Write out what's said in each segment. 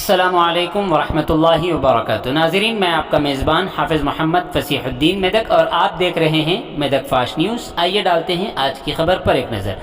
السلام علیکم ورحمۃ اللہ وبرکاتہ۔ ناظرین، میں آپ کا میزبان حافظ محمد فصیح الدین میدک اور آپ دیکھ رہے ہیں میدک فاسٹ نیوز۔ آئیے ڈالتے ہیں آج کی خبر پر ایک نظر۔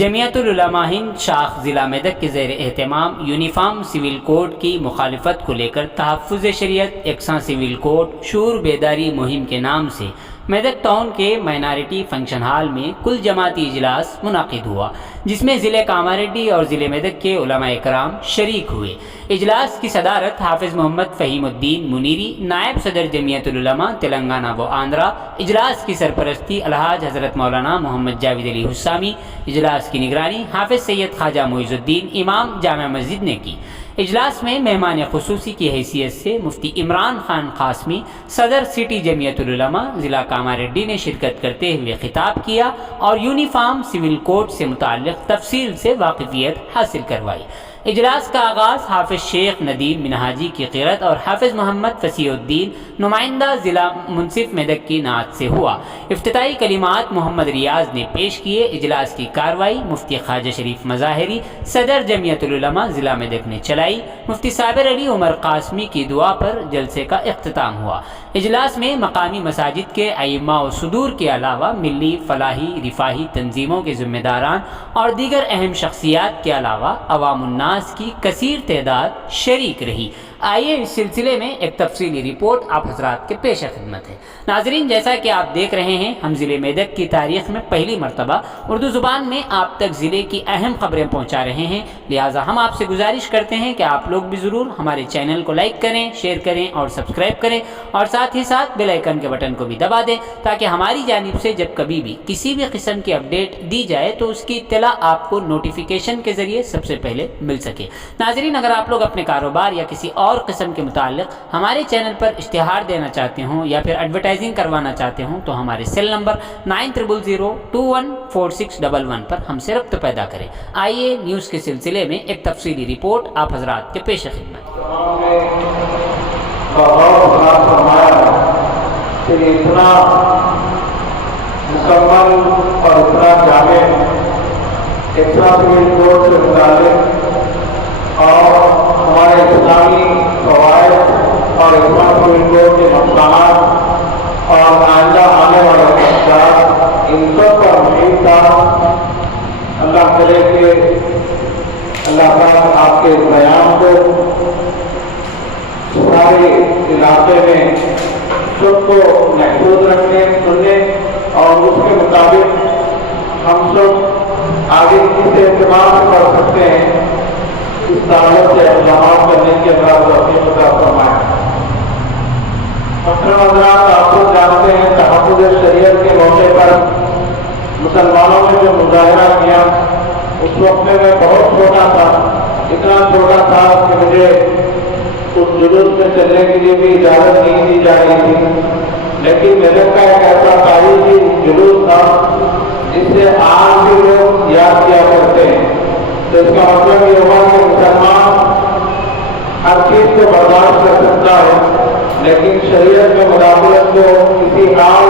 جمعیت العلماء ہند شاخ ضلع میدک کے زیر اہتمام یونیفارم سول کوڈ کی مخالفت کو لے کر تحفظ شریعت یکساں سول کوڈ شعور بیداری مہم کے نام سے میدک ٹاؤن کے مائنارٹی فنکشن ہال میں کل جماعتی اجلاس منعقد ہوا، جس میں ضلع کاماریڈی اور ضلع میدک کے علماء کرام شریک ہوئے۔ اجلاس کی صدارت حافظ محمد فہیم الدین منیری، نائب صدر جمعیت العلماء تلنگانہ و آندھرا۔ اجلاس کی سرپرستی الحاج حضرت مولانا محمد جاوید علی حسامی۔ اجلاس کی نگرانی حافظ سید خواجہ معیز الدین امام جامع مسجد نے کی۔ اجلاس میں مہمان خصوصی کی حیثیت سے مفتی عمران خان قاسمی، صدر سٹی جمعیت العلماء ضلع کاماریڈی نے شرکت کرتے ہوئے خطاب کیا اور یونیفارم سول کوڈ سے متعلق تفصیل سے واقفیت حاصل کروائی۔ اجلاس کا آغاز حافظ شیخ ندیم منہاجی کی قرأت اور حافظ محمد فصیح الدین نمائندہ ضلع منصف میدک کی نعت سے ہوا۔ افتتاحی کلمات محمد ریاض نے پیش کیے۔ اجلاس کی کارروائی مفتی خواجہ شریف مظاہری، صدر جمعیت العلماء ضلع میدک نے چلائی۔ مفتی صابر علی عمر قاسمی کی دعا پر جلسے کا اختتام ہوا۔ اجلاس میں مقامی مساجد کے ائمہ و صدور کے علاوہ ملی فلاحی رفاہی تنظیموں کے ذمہ داران اور دیگر اہم شخصیات کے علاوہ عوام الناس کی کثیر تعداد شریک رہی۔ آئیے اس سلسلے میں ایک تفصیلی رپورٹ آپ حضرات کے پیش خدمت ہے۔ ناظرین، جیسا کہ آپ دیکھ رہے ہیں، ہم ضلع میدک کی تاریخ میں پہلی مرتبہ اردو زبان میں آپ تک ضلع کی اہم خبریں پہنچا رہے ہیں، لہٰذا ہم آپ سے گزارش کرتے ہیں کہ آپ لوگ بھی ضرور ہمارے چینل کو لائک کریں، شیئر کریں اور سبسکرائب کریں، اور ساتھ ہی ساتھ بیل آئیکن کے بٹن کو بھی دبا دیں تاکہ ہماری جانب سے جب کبھی بھی کسی بھی قسم کی اپڈیٹ دی جائے تو اس کی اطلاع آپ کو نوٹیفیکیشن کے ذریعے سب سے پہلے مل سکے۔ ناظرین، اگر آپ لوگ اپنے کاروبار یا کسی اور قسم کے متعلق ہمارے چینل پر اشتہار دینا چاہتے ہوں یا پھر ایڈورٹائزنگ کروانا چاہتے ہوں تو ہمارے سیل نمبر 9000214611 پر ہم سے رابطہ پیدا کریں۔ آئیے نیوز کے سلسلے میں ایک تفصیلی رپورٹ آپ حضرات کے پیش خدمت۔ اتنا مکمل اور اتنا جامع اتنا سول کوڈ سے متعلق اور ہمارے اسلامی فوائد اور اتنا سول کوڈ کے نقصانات اور آئندہ آنے والے خدشات، ان سب پر محیط تھا۔ اللہ کرے کہ اللہ تعالیٰ آپ کے بیان کو سارے علاقے میں سب کو محفوظ رکھنے، سننے اور اس کے مطابق ہم سب آگے کس اعتماد کر سکتے ہیں، اس دعوت سے اقدامات کرنے کی اللہ توفیق عطا فرمائے۔ محترم حضرات، آپ لوگ جانتے ہیں تحفظ شریعت کے موقع پر مسلمانوں نے جو مظاہرہ کیا، اس وقت میں بہت چھوٹا تھا، اتنا چھوٹا تھا کہ مجھے اس جلوس میں چلنے کے لیے بھی اجازت نہیں دی جا رہی تھی، لیکن میدک کا ایک ایسا تاریخی جلوس تھا جس سے آج بھی لوگ یاد کیا کرتے ہیں۔ تو اس کا مطلب یہ ہوا کہ مسلمان ہر چیز کو برداشت کر سکتا ہے، لیکن شریعت میں مداخلت کو کسی حال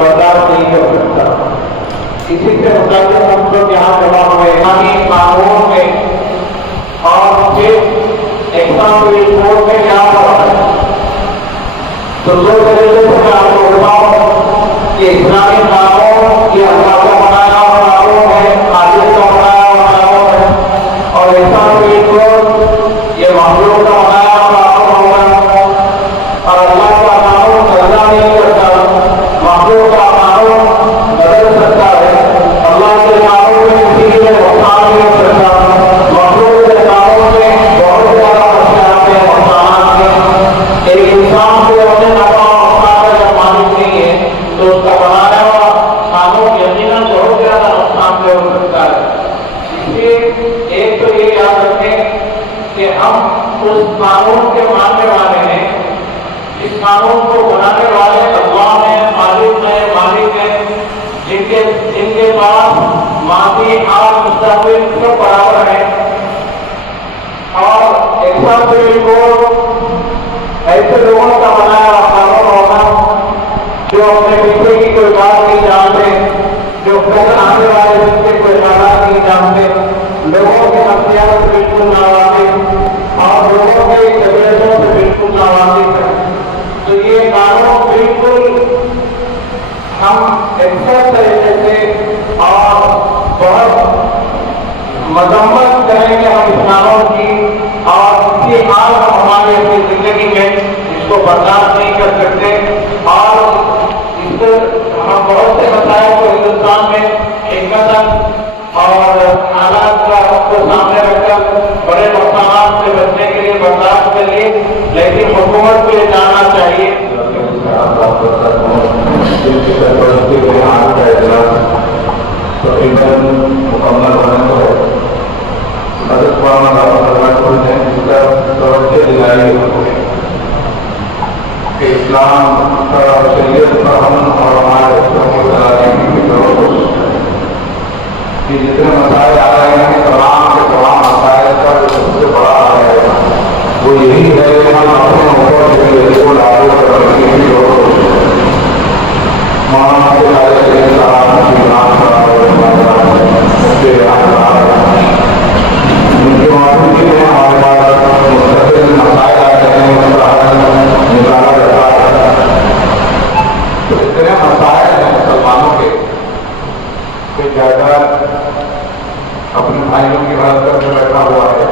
برداشت نہیں کر سکتا۔ اسی سے متعلق ہم سب یہاں جمع ہوئے ہیں قانون میں اور پھر ایگزامپل کوڈ میں کیا فرق ہے۔ تو دو طریقے سے میں آپ کو بتاؤں کہ اسلامی قانون یہ اللہ کا بنایا ہوا قانون ہے، خالق کا بنایا ہوا قانون ہے، اور ایگزامپل کوڈ یہ مخلوق کا بنایا ہوا قانون ہے، اور اللہ کا قانون بدلا نہیں کرتا، مخلوق کا قانون بدل سکتا ہے، اللہ کے قانون میں کسی کے نقصان نہیں ہو سکتا، مخلوق کے قانون میں بہت زیادہ مسائل ہیں، نقصانات ہیں۔ ایک انسان کو اپنے نفع و نقصان کا جب مالک نہیں ہے تو اس کا بنایا ہوا قانون یقیناً بہت زیادہ نقصان دہ ہو سکتا ہے۔ اس لیے ایک تو یہ یاد رکھیں کہ ہم اس قانون کے ماننے والے ہیں، اس قانون کو بنانے والے اللہ ہیں، خالق ہیں، مالک ہیں، جن کے پاس ماضی حال مستقبل سب برابر ہیں۔ اور ایگزامپل کوڈ ایسے لوگوں کا بنایا ہوا قانون ہوگا جو اپنے پیچھے کی کوئی بات نہیں جانتے، جو کل آنے والے دن کے کوئی حالات نہیں جانتے، لوگوں کی نفسیات بالکل ناواقف اور لوگوں کے کی طبیعتوں سے بالکل ناواقف ہیں، تو یہ قانون بالکل ہم ایکسر طریقے سے اور بہت مذمت کریں گے ہم اس قانون کی، اور کسی حال میں ہماری اپنی زندگی میں اس کو برداشت نہیں کر سکتے، اور اس سے ہم بہت سے مسائل کو ہندوستان میں حکمت اور حالات کو سامنے رکھ کر بڑے نقصانات سے بچنے کے لیے برداشت کر لیے، لیکن حکومت کو یہ جاننا چاہیے مکمل ہونے کو ہے، مدد نے اس کا توجہ دلائی کہ اسلام اور شریعت پر ہم اور ہمارے بچوں کو چلانے کی کوشش کریں کہ جتنے مسائل آ رہے ہیں تمام کے تمام مسائل کا جو سب سے بڑا ہے وہ یہی ہے کہ ہم اپنے اوپر کے کو لاگو کرنے کی کوشش کریں۔ مولانا کے ان کے معلومی میں ہمارے پاس مستقل مسائل آتے ہیں، اس کا حل نکالا جاتا ہے۔ تو اتنے مسائل ہیں مسلمانوں کے کہ زیادہ اپنے بھائیوں کی مدد کر کے بیٹھا ہوا ہے،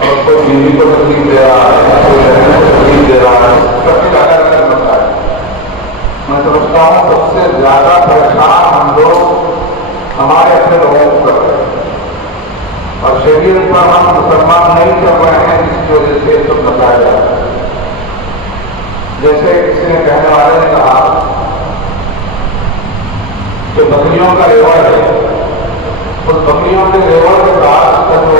اور کوئی بیوی کو تکلیف دے رہا ہے، کوئی بہن کو تکلیف دے رہا ہے، سب کے الگ الگ مسائل۔ میں سمجھتا ہوں سب سے زیادہ پریشان ہم لوگ ہمارے اپنے لوگوں کو کر رہے ہیں، اور شریعت پر ہم مسلمان نہیں کر رہے ہیں، جس کی وجہ سے یہ سب بتایا جا رہا ہے۔ جیسے کسی نے کہنے والے نے کہا کہ بکریوں کا ریوڑ ہے، اس بکریوں کے ریوڑ کے بعد اس کا جو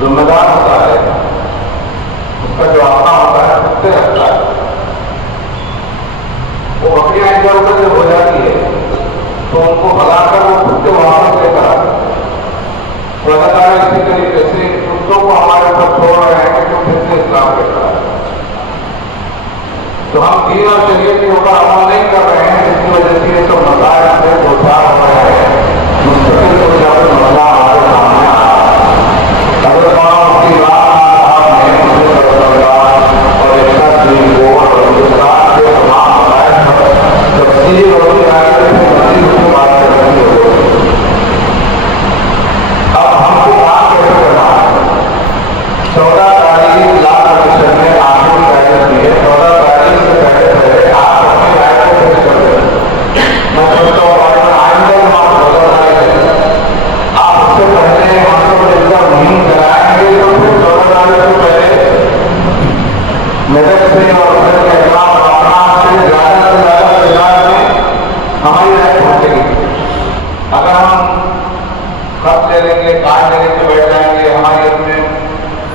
ذمہ دار ہوتا ہے، اس کا جو آقا ہوتا ہے، کتے رکھتا ہے، وہ بکریاں ادھر ادھر جب ہو جاتی ہے تو ان کو بھگا کر وہ کتے واپس لے کر آتے ہیں۔ اللہ تعالیٰ اسی طریقے سے کتوں کو ہمارے اوپر چھوڑ رہے ہیں کہ تم پھر سے اسلام کے ساتھ، تو ہم دین اور شریعت کے اوپر عمل نہیں کر رہے ہیں، جس کی وجہ سے یہ سب مسائل سے دو چار ہو رہے ہیں، مستقل ہو جاتے مسئلہ ہمارے سامنے آ رہا ہے۔ حضرت مولانا مفتی صاحب نے اور ارشاد دین کو اور ہندوستان کے تمام مسائل پر تفصیلی روشنی آئی ہے، مزید اس کو بات کرنے کی ضرورت ہے۔ اب ہم کو کام کیسے کرنا ہے؟ 14 تاریخ لاکھ کمیشن میں آخری رائٹ دی ہے، 14 تاریخ سے پہلے آپ اپنی رائٹ کو پیش کر دیں۔ میں سمجھتا ہوں آئندہ ہم 14 تاریخ ہے، آپ اس سے پہلے ہم سب مل کر مہم کرائیں گے، تو پھر 14 تاریخ سے پہلے میڈک سے اور ادھر کے احترام اپنا سے زیادہ علاج میں ہماری رائٹ پہنچے گی۔ اگر ہم خط لے لیں گے، کارڈ لے لیں کے بیٹھ جائیں گے، ہماری اپنے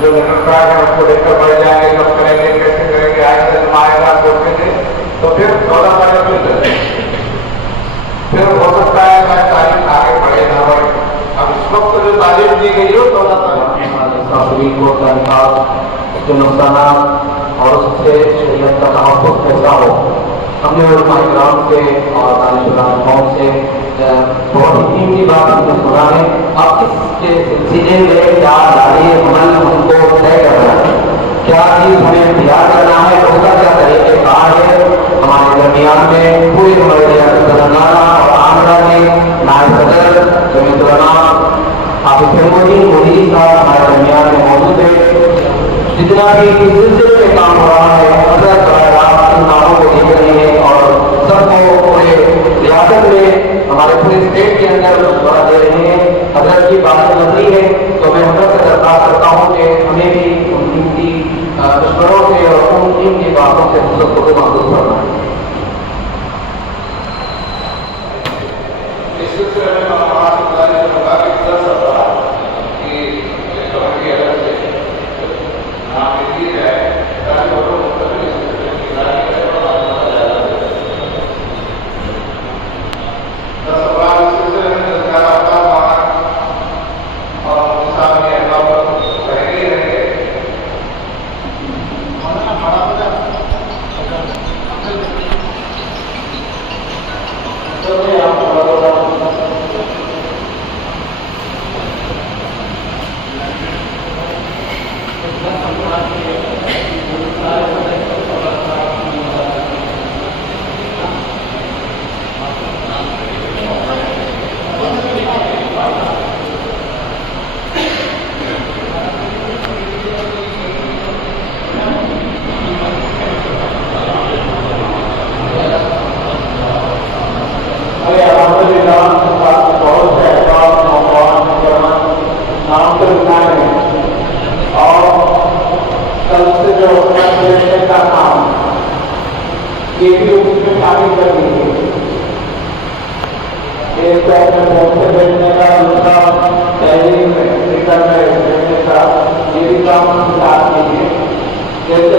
جو لیٹر پیڈ ہے اس کو لے کر بیٹھ جائیں گے، کب کریں گے، کیسے کریں گے، آئے سے ہمارے ساتھ بولتے تھے، تو پھر 14 تاریخ مل جائے، پھر ہو سکتا ہے کہ تاریخ آگے بڑھے نہ بڑھے۔ اب اس وقت جو تعلیم دی گئی ہو 14 تاریخ کو تنخواہ، اس کے نقصانات اور اس سے شریعت کا تحفظ کیسا ہو۔ ہم نے علماء کرام سے اور دانشوران قوم سے بہت ہی قیمتی بات ہم نے سنا ہے۔ اب اس کے سلسلے میں کیا داری عمل ہم کو طے کرنا ہے، کیا چیز ہمیں اختیار کرنا ہے، اس کا کیا طریقہ کار ہے۔ ہمارے درمیان میں پوری ہماری ریاست تلنگانہ اور آندھرا کے نائب صدر جمیعت علماء حافظ الدین مودی صاحب ہمارے درمیان میں موجود ہے۔ جتنا بھی اس سلسلے میں کام ہو رہا ہے، حضرت براہ ان کاموں کو دیکھ رہے ہیں اور سب کو پورے ریاست میں ہمارے پورے اسٹیٹ کے اندر مشورہ دے رہے ہیں۔ حضرت کی بات نظری ہے تو میں حضرت سے درخواست کرتا ہوں کہ ہمیں بھی ان کی مشوروں سے اور ان کی باتوں سے حضرت کو محفوظ کرنا ہے۔ اس سلسلے میں کہ یہ بھی اس میں شامل کر دیجیے. ایک تو اپنے فون سے بھیجنے کا، دوسرا تحریر میں ریٹرن میں بھیجنے کا، یہ بھی کام ساتھ کیجیے. جیسے